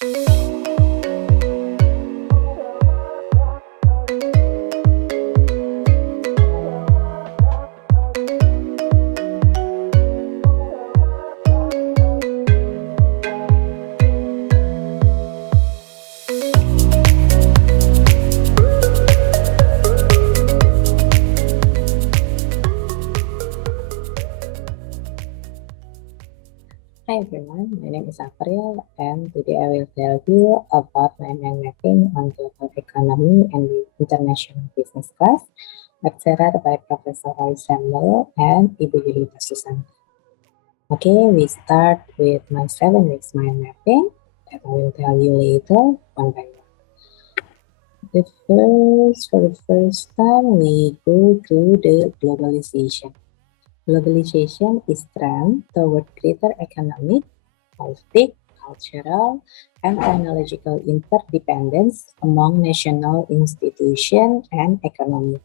Hi everyone, my name is Aprilia and today I will tell you about my mind mapping on global economy and the international business class lectured by Professor Sembel and Ibu Yulita Susanti. Okay, we start with my 7 weeks mind mapping that I will tell you later one by one. For the first time, we go through the globalization. Globalization is trend toward greater economic, politic, cultural, and technological interdependence among national institutions and economy.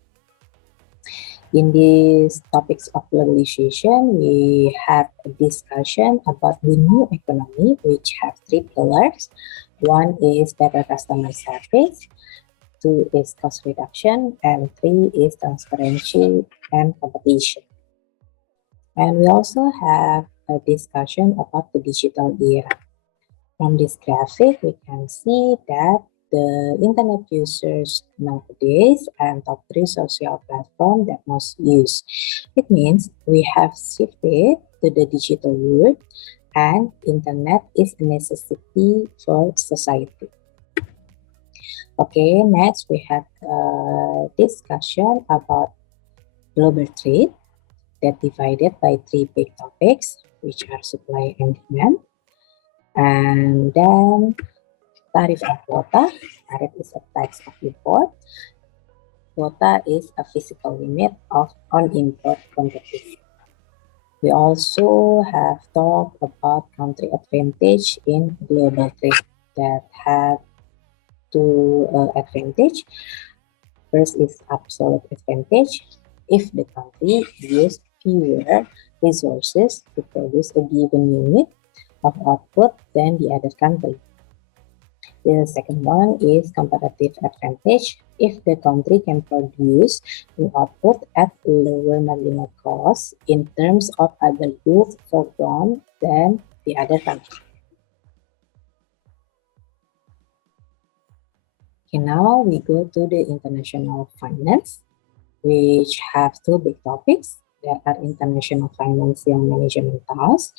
In these topics of globalization, we have a discussion about the new economy, which have 3 pillars. One is better customer service, 2 is cost reduction, and 3 is transparency and competition. And we also have a discussion about the digital era. From this graphic, we can see that the internet users nowadays and top 3 social platforms that most used. It means we have shifted to the digital world and internet is a necessity for society. Okay, next we have a discussion about global trade that divided by 3 big topics, which are supply and demand. And then tariff and quota. Tariff is a tax of import. Quota is a physical limit on import quantity. We also have talked about country advantage in global trade that have 2 advantage. First is absolute advantage. If the country uses fewer resources to produce a given unit of output than the other country. The second one is comparative advantage. If the country can produce an output at lower marginal cost in terms of other goods foregone than the other country. Okay, now we go to the international finance, which have 2 big topics. There are international financial management tasks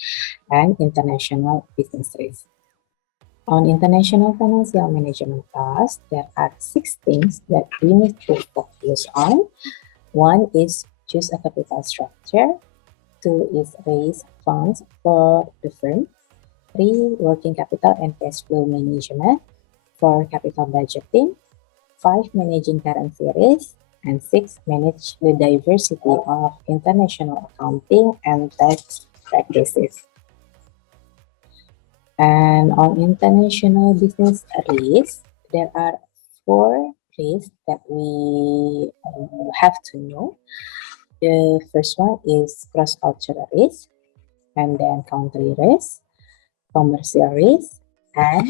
and international business risk. On international financial management tasks, there are 6 things that we need to focus on. 1 is choose a capital structure. 2 is raise funds for the firm. 3, working capital and cash flow management. 4, capital budgeting. 5, managing currency risk. And 6, manage the diversity of international accounting and tax practices. And on international business risk, there are 4 risks that we have to know. The first one is cross-cultural risk, and then country risk, commercial risk, and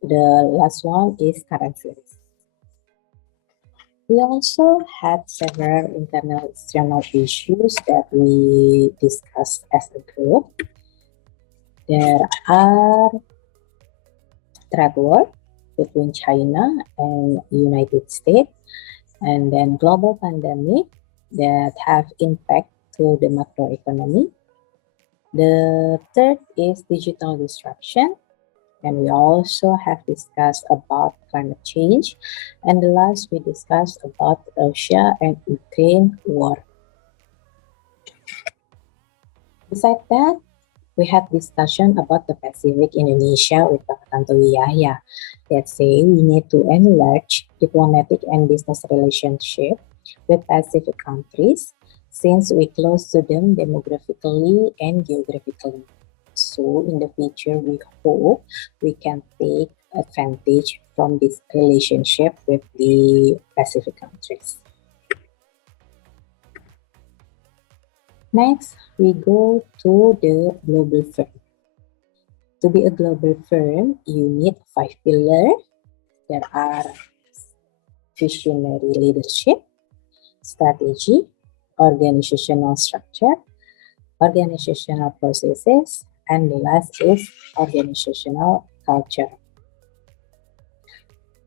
the last one is currency risk. We also had several international issues that we discussed as a group. There are trade war between China and United States, and then global pandemic that have impact to the macroeconomy. The third is digital disruption. And we also have discussed about climate change. And the last we discussed about Russia and Ukraine war. Besides that, we had discussion about the Pacific Indonesia with Pak Tantowi Yahya that say we need to enlarge diplomatic and business relationship with Pacific countries since we close to them demographically and geographically. So in the future, we hope we can take advantage from this relationship with the Pacific countries. Next, we go to the global firm. To be a global firm, you need 5 pillars. There are visionary leadership, strategy, organizational structure, organizational processes, and the last is organizational culture.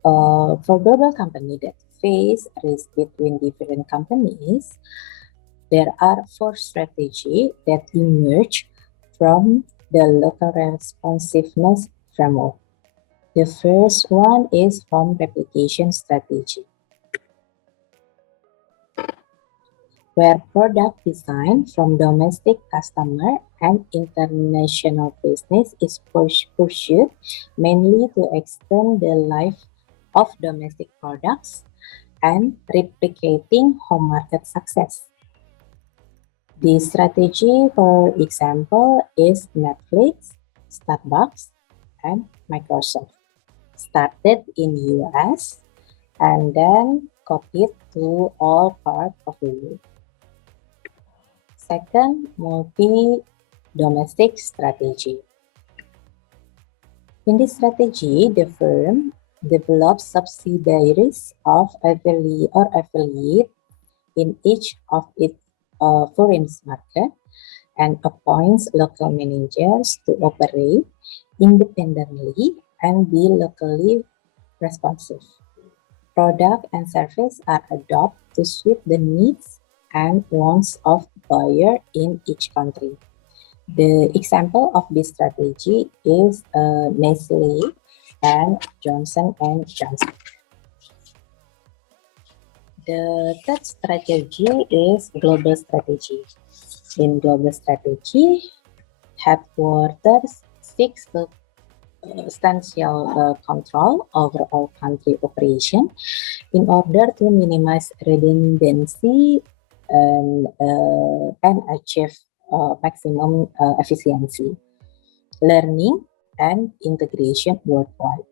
For global companies that face risk between different companies, there are 4 strategies that emerge from the local responsiveness framework. The first one is home replication strategy, where product design from domestic customer and international business is pursued mainly to extend the life of domestic products and replicating home market success. The strategy, for example, is Netflix, Starbucks, and Microsoft. Started in US and then copied to all parts of the world. Second, multi-domestic strategy. In this strategy, the firm develops subsidiaries of affiliate in each of its foreign market and appoints local managers to operate independently and be locally responsive. Product and service are adopted to suit the needs and wants of buyer in each country. The example of this strategy is Nestle and Johnson & Johnson. The third strategy is global strategy. In global strategy, headquarters seeks substantial control over all country operation in order to minimize redundancy and achieve maximum efficiency, learning, and integration worldwide.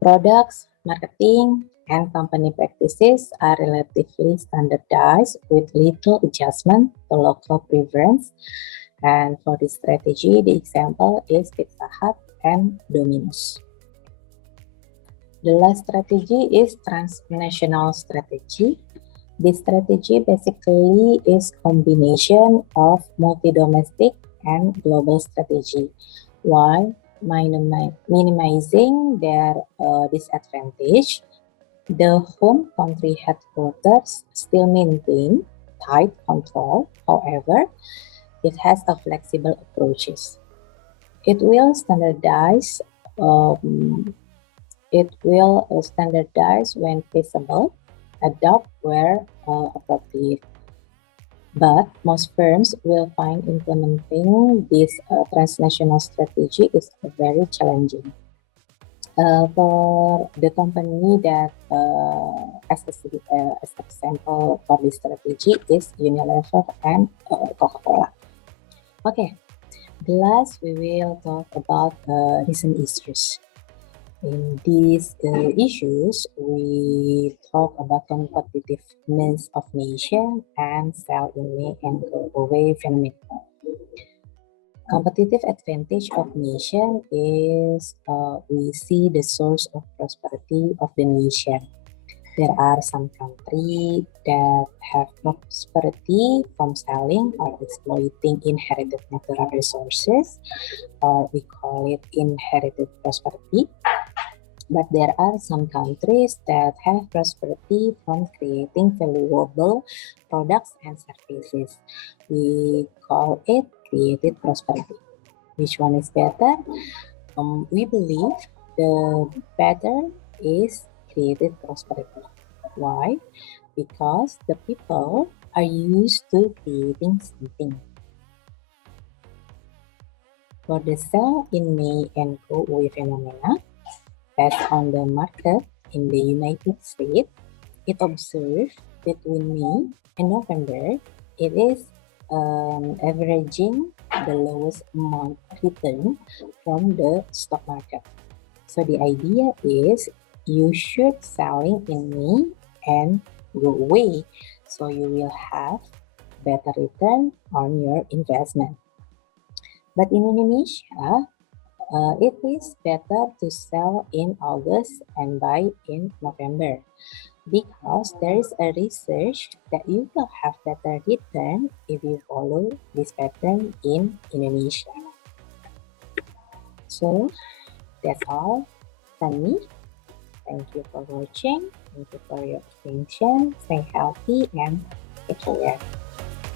Products, marketing, and company practices are relatively standardized with little adjustment to local preference. And for this strategy, the example is Pizza Hut and Domino's. The last strategy is transnational strategy. This strategy basically is combination of multi-domestic and global strategy, while minimizing their disadvantage. The home country headquarters still maintain tight control. However, it has a flexible approaches. It will standardize. When feasible, adopt where appropriate. But most firms will find implementing this transnational strategy is very challenging. For the company that, as example for this strategy is Unilever and Coca-Cola. Okay, the last we will talk about recent issues. In these issues, we talk about competitiveness of nation and sell in May and go away phenomenon. Competitive advantage of nation is we see the source of prosperity of the nation. There are some countries that have prosperity from selling or exploiting inherited natural resources, or we call it inherited prosperity. But there are some countries that have prosperity from creating valuable products and services. We call it created prosperity. Which one is better? We believe the better is created prosperity. Why? Because the people are used to creating something. For the sell in May and go away phenomena, based on the market in the United States, it observed between May and November, it is averaging the lowest amount return from the stock market. So the idea is you should selling in May and go away, so you will have better return on your investment. But in Indonesia, It is better to sell in August and buy in November because there is a research that you will have better return if you follow this pattern in Indonesia. So that's all from me. Thank you for watching. Thank you for your attention. Stay healthy and take care.